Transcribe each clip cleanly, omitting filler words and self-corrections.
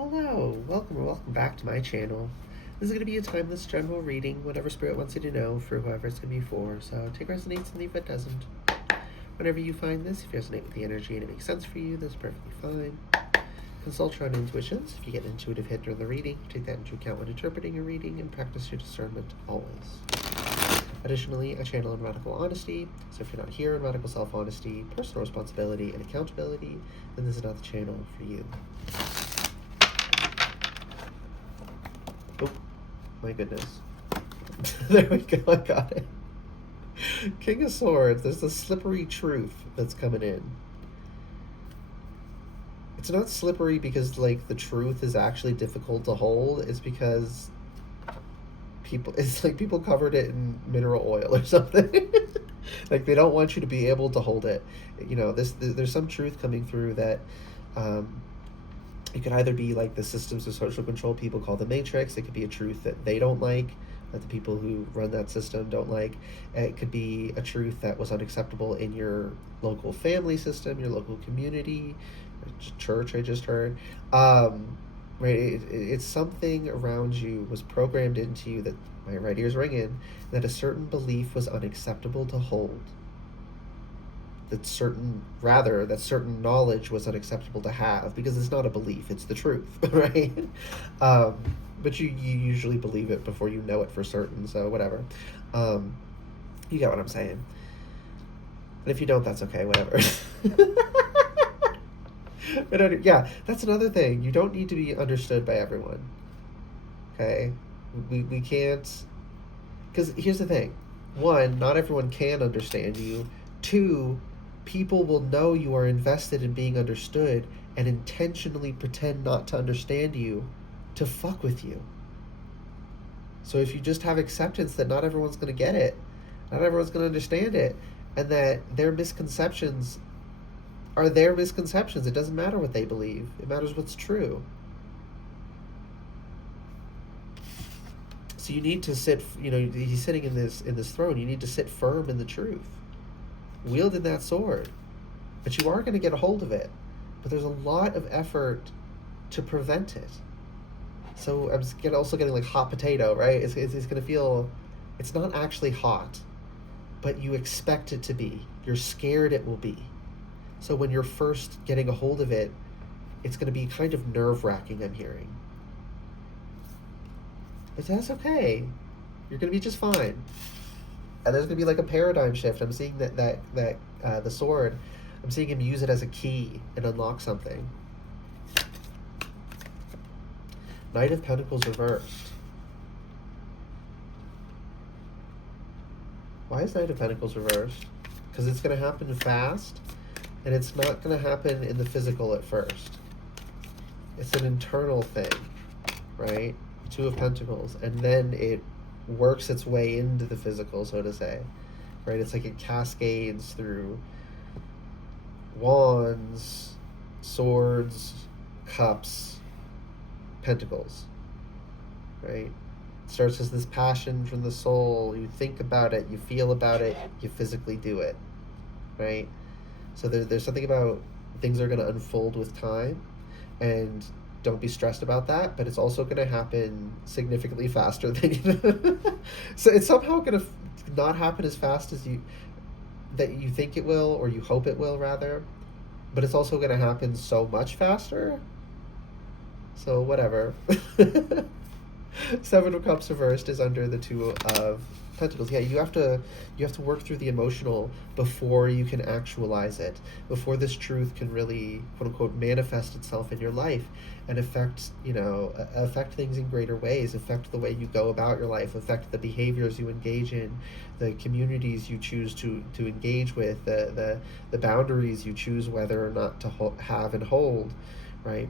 Hello, welcome or welcome back to my channel. This is going to be a timeless general reading, whatever spirit wants you to know, for whoever it's going to be for. So take resonates and leave what doesn't. Whenever you find this, if you resonate with the energy and it makes sense for you, that's perfectly fine. Consult your own intuitions. If you get an intuitive hit during the reading, take that into account when interpreting your reading and practice your discernment always. Additionally, I channel in radical honesty, so if you're not here in radical self-honesty, personal responsibility, and accountability, then this is not the channel for you. Oh, my goodness. There we go, I got it. King of Swords, there's the slippery truth that's coming in. It's not slippery because, like, the truth is actually difficult to hold. It's because it's like people covered it in mineral oil or something. Like, they don't want you to be able to hold it. You know, there's some truth coming through that, it could either be like the systems of social control people call the Matrix. It could be a truth that they don't like, that the people who run that system don't like. It could be a truth that was unacceptable in your local family system, your local community, church, I just heard. Right? It's something around you was programmed into you that, my right ear's ringing, that a certain belief was unacceptable to hold. That certain knowledge was unacceptable to have, because it's not a belief, it's the truth, right? But you usually believe it before you know it for certain, so whatever. You get what I'm saying. And if you don't, that's okay, whatever. But yeah, that's another thing. You don't need to be understood by everyone. Okay? We can't... Because here's the thing. One, not everyone can understand you. Two, people will know you are invested in being understood and intentionally pretend not to understand you to fuck with you. So if you just have acceptance that not everyone's going to get it, not everyone's going to understand it, and that their misconceptions are their misconceptions. It doesn't matter what they believe. It matters what's true. So you need to sit, he's sitting in this throne. You need to sit firm in the truth. Wielding that sword. But you are going to get a hold of it. But there's a lot of effort to prevent it. So I'm also getting like hot potato, right? It's going to feel, it's not actually hot, but you expect it to be. You're scared it will be. So when you're first getting a hold of it, it's going to be kind of nerve-wracking, I'm hearing. But that's okay. You're going to be just fine. And there's going to be like a paradigm shift. I'm seeing that the sword, I'm seeing him use it as a key and unlock something. Knight of Pentacles reversed. Why is Knight of Pentacles reversed? Because it's going to happen fast, and it's not going to happen in the physical at first. It's an internal thing, right? Two of Pentacles, and then it works its way into the physical, so to say, right? It's like it cascades through wands, swords, cups, pentacles, right? It starts as this passion from the soul. You think about it, you feel about it, you physically do it, right? So there's something about things are going to unfold with time, and don't be stressed about that, but it's also going to happen significantly faster than you. So it's somehow going to not happen as fast as you think it will, or you hope it will, rather, but it's also going to happen so much faster. So whatever. Seven of Cups reversed is under the Two of Pentacles. Yeah, you have to work through the emotional before you can actualize it, before this truth can really, quote unquote, manifest itself in your life and affect things in greater ways, affect the way you go about your life, affect the behaviors you engage in, the communities you choose to engage with, the boundaries you choose whether or not to have and hold, right?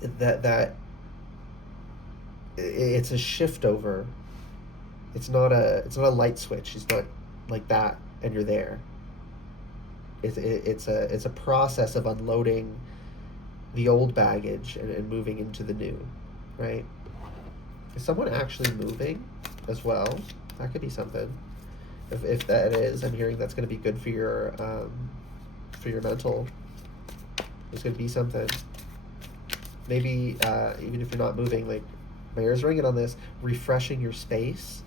That it's a shift over. It's not a light switch. It's not like that and you're there. It's a process of unloading the old baggage and moving into the new, right? Is someone actually moving as well? That could be something. If that is, I'm hearing that's going to be good for your mental. There's going to be something. maybe even if you're not moving, like Mayor's ringing on this, refreshing your space,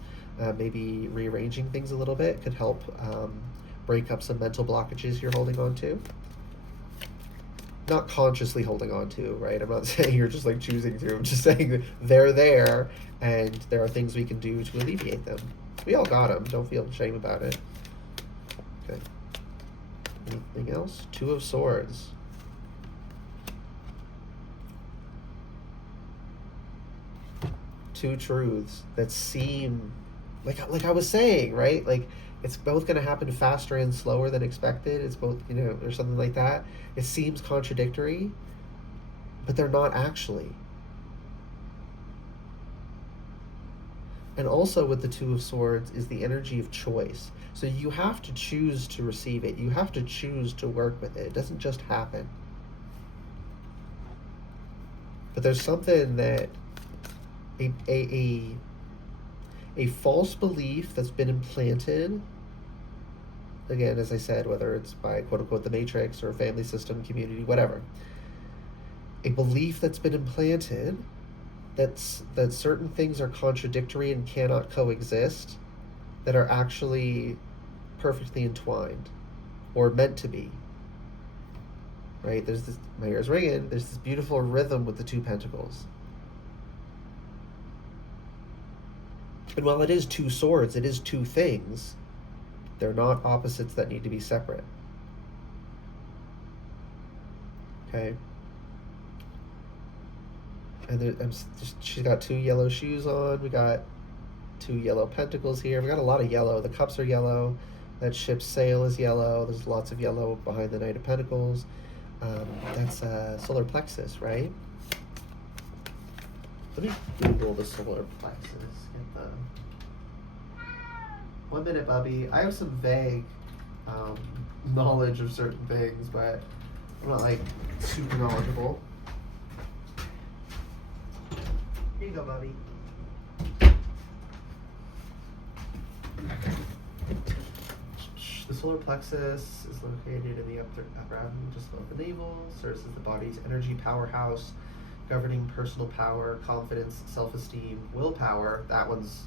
maybe rearranging things a little bit could help break up some mental blockages you're holding on to. Not consciously holding on to, right? I'm not saying you're just like choosing to. I'm just saying they're there, and there are things we can do to alleviate them. We all got them. Don't feel shame about it. Okay. Anything else? Two of Swords. Two truths that seem like I was saying, right? Like it's both going to happen faster and slower than expected. It's both, or something like that. It seems contradictory, but they're not actually. And also with the Two of Swords is the energy of choice. So you have to choose to receive it. You have to choose to work with it. It doesn't just happen. But there's something that a false belief that's been implanted, again, as I said, whether it's by quote-unquote the Matrix or family system, community, whatever, a belief that's been implanted that certain things are contradictory and cannot coexist, that are actually perfectly entwined or meant to be. Right? There's this, my ears ringing, there's this beautiful rhythm with the Two Pentacles. And while it is two swords, it is two things. They're not opposites that need to be separate. Okay? And she's got two yellow shoes on. We got two yellow pentacles here. We got a lot of yellow. The cups are yellow. That ship's sail is yellow. There's lots of yellow behind the Knight of Pentacles. That's solar plexus, right? Let me Google the solar plexus. Get the 1 minute, Bubby. I have some vague knowledge of certain things, but I'm not like super knowledgeable. Here you go, Bubby. The solar plexus is located in the upper abdomen, just above the navel, serves as the body's energy powerhouse, governing personal power, confidence, self-esteem, willpower. That one's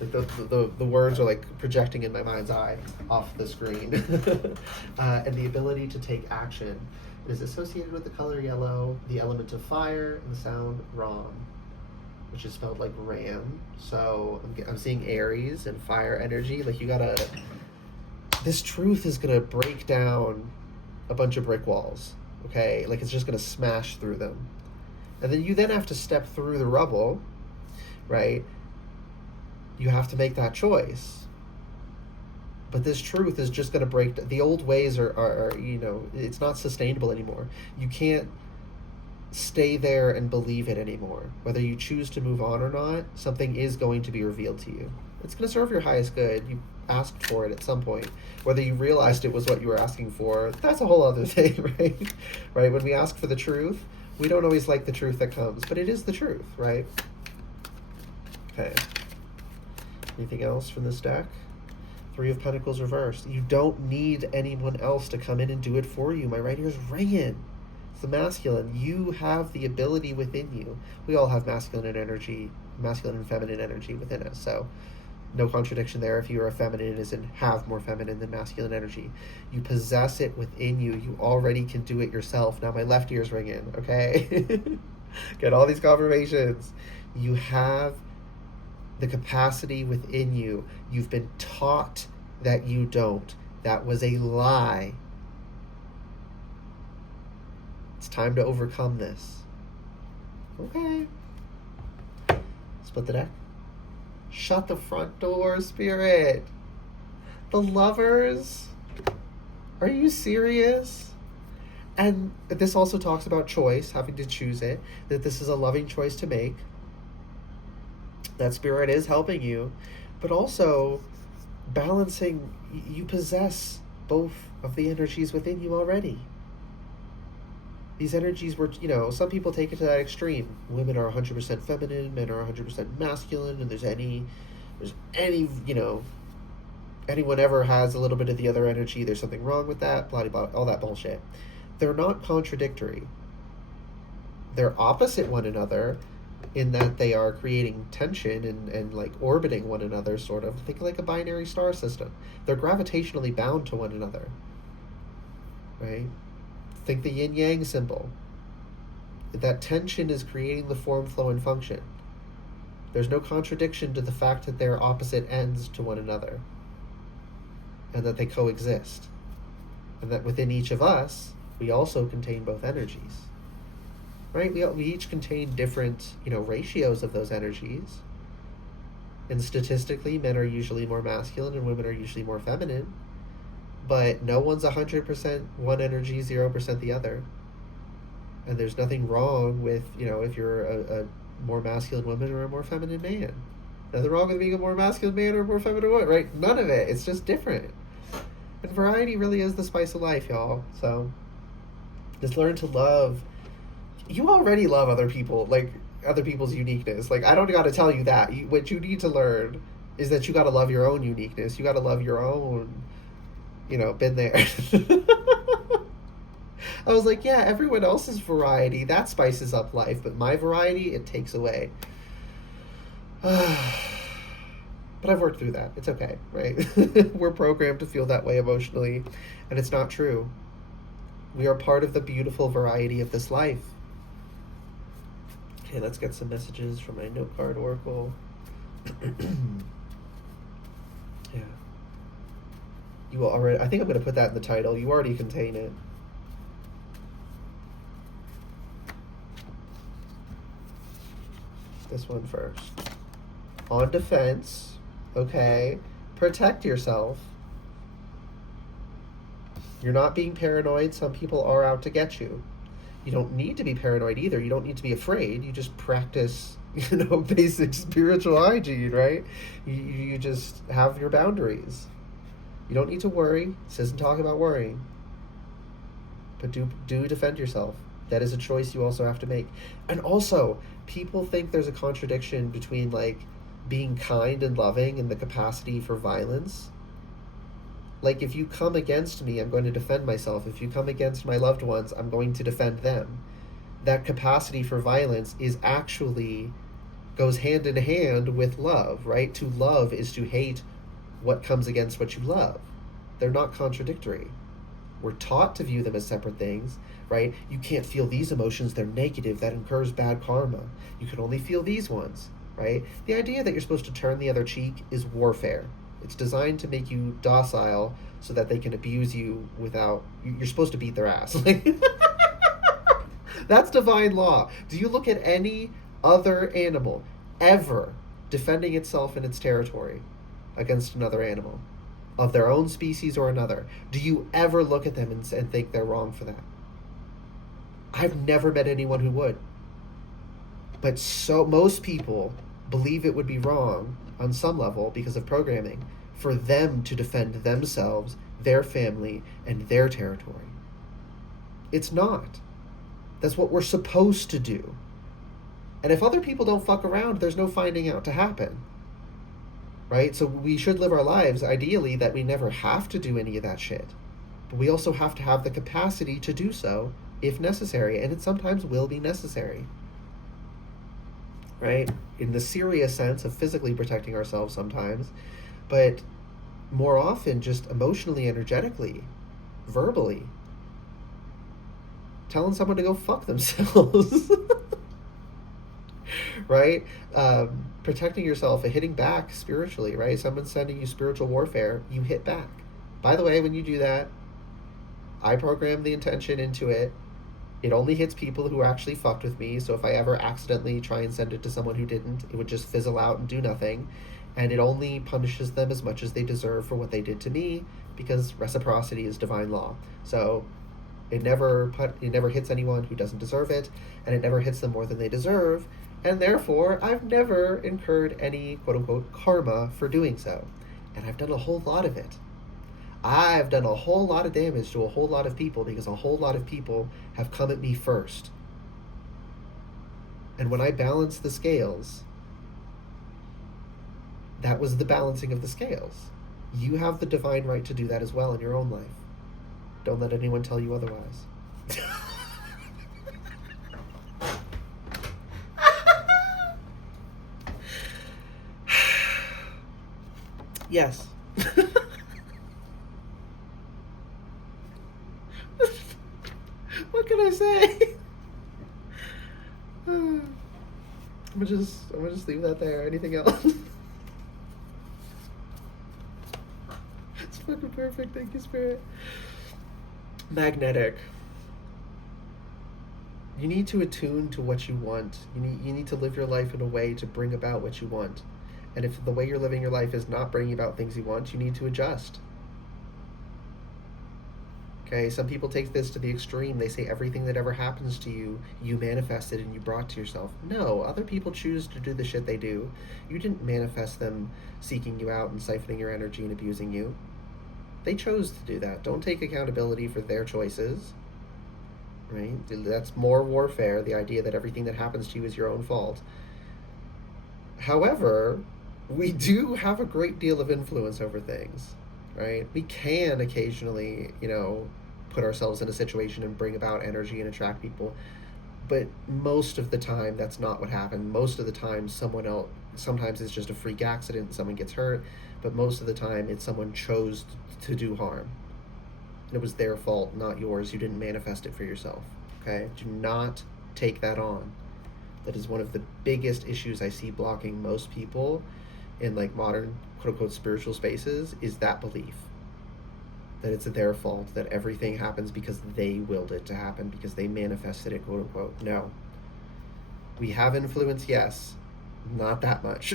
the words are like projecting in my mind's eye off the screen. And the ability to take action. It is associated with the color yellow, the element of fire, and the sound Ram, which is spelled like ram. So I'm seeing Aries and fire energy. Like this truth is gonna break down a bunch of brick walls. Okay, like it's just gonna smash through them, and then you have to step through the rubble, right? You have to make that choice. But this truth is just going to break. The old ways are it's not sustainable anymore. You can't stay there and believe it anymore. Whether you choose to move on or not, something is going to be revealed to you. It's going to serve your highest good. You asked for it at some point. Whether you realized it was what you were asking for, that's a whole other thing, right? Right? When we ask for the truth, we don't always like the truth that comes, but it is the truth, right? Okay. Anything else from this deck? Three of Pentacles reversed. You don't need anyone else to come in and do it for you. My right ear's ringing. It's the masculine. You have the ability within you. We all have masculine and feminine energy within us. So no contradiction there. If you're a feminine, as in have more feminine than masculine energy. You possess it within you. You already can do it yourself. Now my left ear's ringing, okay? Get all these confirmations. You have the capacity within you. You've been taught that you don't. That was a lie. It's time to overcome this. Okay. Split the deck. Shut the front door, Spirit. The Lovers? Are you serious? And this also talks about choice, having to choose it, that this is a loving choice to make. That Spirit is helping you, but also balancing. You possess both of the energies within you already. These energies were, some people take it to that extreme. Women are 100% feminine, men are 100% masculine, and there's any, anyone ever has a little bit of the other energy, there's something wrong with that, blah, blah, blah, all that bullshit. They're not contradictory. they're opposite one another in that they are creating tension and like orbiting one another, sort of. Think like a binary star system. They're gravitationally bound to one another, right? Think the yin yang symbol. That tension is creating the form, flow, and function. There's no contradiction to the fact that they're opposite ends to one another and that they coexist. And that within each of us, we also contain both energies. Right? We each contain different, ratios of those energies. And statistically, men are usually more masculine and women are usually more feminine. But no one's 100% one energy, 0% the other. And there's nothing wrong with, if you're a more masculine woman or a more feminine man. Nothing wrong with being a more masculine man or a more feminine woman, right? None of it. It's just different. And variety really is the spice of life, y'all. So just learn to love. You already love other people, like other people's uniqueness. Like, I don't got to tell you that. What you need to learn is that you got to love your own uniqueness. You got to love your own, been there. I was like, yeah, everyone else's variety, that spices up life, but my variety, it takes away. But I've worked through that. It's okay, right? We're programmed to feel that way emotionally, and it's not true. We are part of the beautiful variety of this life. Okay, let's get some messages from my note card oracle. Yeah. You already, I think I'm going to put that in the title. You already contain it. This one first. On defense, okay, protect yourself. You're not being paranoid. Some people are out to get you. You don't need to be paranoid either. You don't need to be afraid. You just practice, basic spiritual hygiene, right? You just have your boundaries. You don't need to worry. This isn't talking about worrying. But do defend yourself. That is a choice you also have to make. And also, people think there's a contradiction between, like, being kind and loving and the capacity for violence. Like, if you come against me, I'm going to defend myself. If you come against my loved ones, I'm going to defend them. That capacity for violence goes hand in hand with love, right? To love is to hate what comes against what you love. They're not contradictory. We're taught to view them as separate things, right? You can't feel these emotions, they're negative, that incurs bad karma. You can only feel these ones, right? The idea that you're supposed to turn the other cheek is warfare. It's designed to make you docile so that they can abuse you without... You're supposed to beat their ass. That's divine law. Do you look at any other animal ever defending itself in its territory against another animal of their own species or another? Do you ever look at them and think they're wrong for that? I've never met anyone who would. But most people believe it would be wrong on some level because of programming for them to defend themselves, their family, and their territory. It's not. That's what we're supposed to do. And if other people don't fuck around, there's no finding out to happen. Right? So we should live our lives, ideally, that we never have to do any of that shit. But we also have to have the capacity to do so if necessary, and it sometimes will be necessary. Right? In the serious sense of physically protecting ourselves sometimes, but more often just emotionally, energetically, verbally. Telling someone to go fuck themselves. Right? Protecting yourself and hitting back spiritually, right? Someone's sending you spiritual warfare, you hit back. By the way, when you do that, I program the intention into it. It only hits people who actually fucked with me, so if I ever accidentally try and send it to someone who didn't, it would just fizzle out and do nothing. And it only punishes them as much as they deserve for what they did to me, because reciprocity is divine law. So it never hits anyone who doesn't deserve it, and it never hits them more than they deserve, and therefore I've never incurred any quote-unquote karma for doing so. And I've done a whole lot of it. I've done a whole lot of damage to a whole lot of people because a whole lot of people have come at me first. And when I balanced the scales, that was the balancing of the scales. You have the divine right to do that as well in your own life. Don't let anyone tell you otherwise. Yes. What can I say? I'm gonna just leave that there. Anything else? It's fucking perfect. Thank you, Spirit. Magnetic. You need to attune to what you want. You need to live your life in a way to bring about what you want. And if the way you're living your life is not bringing about things you want, you need to adjust. Okay, some people take this to the extreme. They say everything that ever happens to you, you manifested and you brought to yourself. No, other people choose to do the shit they do. You didn't manifest them seeking you out and siphoning your energy and abusing you. They chose to do that. Don't take accountability for their choices. Right? That's more warfare, the idea that everything that happens to you is your own fault. However, we do have a great deal of influence over things, right? We can occasionally, put ourselves in a situation and bring about energy and attract people. But most of the time, that's not what happened. Most of the time, sometimes it's just a freak accident, someone gets hurt, but most of the time, it's someone chose to do harm. And it was their fault, not yours. You didn't manifest it for yourself, okay? Do not take that on. That is one of the biggest issues I see blocking most people in like modern quote-unquote spiritual spaces is that belief. That it's their fault, that everything happens because they willed it to happen, because they manifested it, quote-unquote. No. We have influence, yes. Not that much.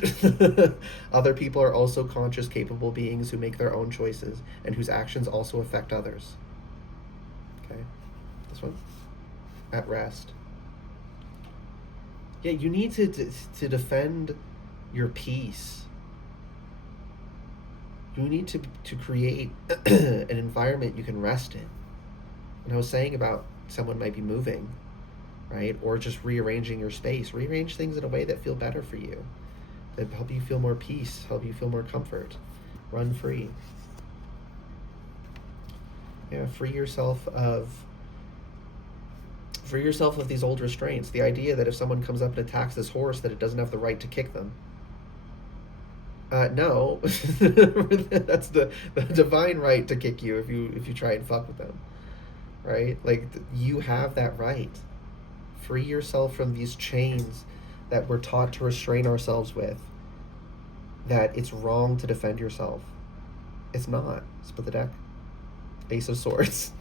Other people are also conscious, capable beings who make their own choices and whose actions also affect others. Okay. This one. At rest. Yeah, you need to defend your peace. You need to create an environment you can rest in. And I was saying about someone might be moving, right? Or just rearranging your space. Rearrange things in a way that feel better for you, that help you feel more peace, help you feel more comfort. Run free. Yeah, free yourself of these old restraints. The idea that if someone comes up and attacks this horse, that it doesn't have the right to kick them. No, that's the divine right to kick you if you try and fuck with them, right? Like you have that right. Free yourself from these chains that we're taught to restrain ourselves with. That it's wrong to defend yourself. It's not. Split the deck. Ace of Swords.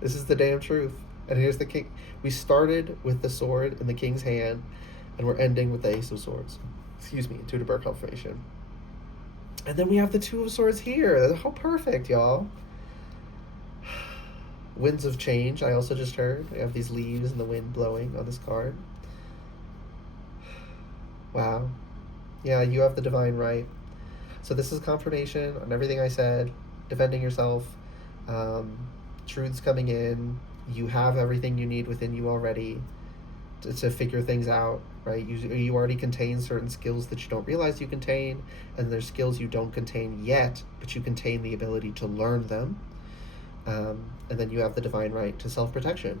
This is the damn truth. And here's the king. We started with the sword in the king's hand, and we're ending with the Ace of Swords. Excuse me, Intuitive Birth Confirmation. And then we have the Two of Swords here. How perfect, y'all. Winds of Change, I also just heard. We have these leaves and the wind blowing on this card. Wow. Yeah, you have the divine right. So this is confirmation on everything I said. Defending yourself. Truths coming in. You have everything you need within you already to figure things out, right? You already contain certain skills that you don't realize you contain, and there's skills you don't contain yet, but you contain the ability to learn them. And then you have the divine right to self-protection.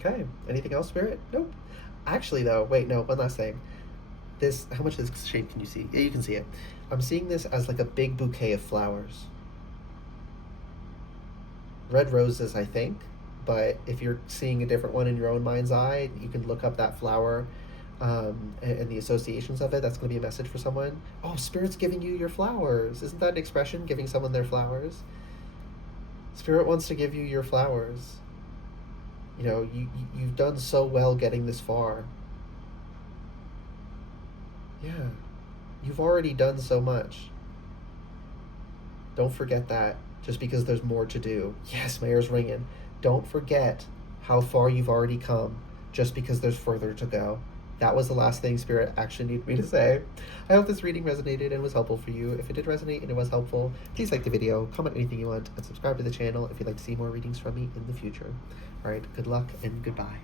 Okay, anything else, Spirit? Nope. Actually, though, wait, no, one last thing. This, how much of this shape can you see? Yeah, you can see it. I'm seeing this as like a big bouquet of flowers. Red roses, I think. But if you're seeing a different one in your own mind's eye, you can look up that flower and the associations of it. That's going to be a message for someone. Oh, Spirit's giving you your flowers. Isn't that an expression, giving someone their flowers? Spirit wants to give you your flowers. You've done so well getting this far. Yeah. You've already done so much. Don't forget that, just because there's more to do. Yes, my ear's ringing. Don't forget how far you've already come, just because there's further to go. That was the last thing Spirit actually needed me to say. I hope this reading resonated and was helpful for you. If it did resonate and it was helpful, please like the video, comment anything you want, and subscribe to the channel if you'd like to see more readings from me in the future. All right, good luck and goodbye.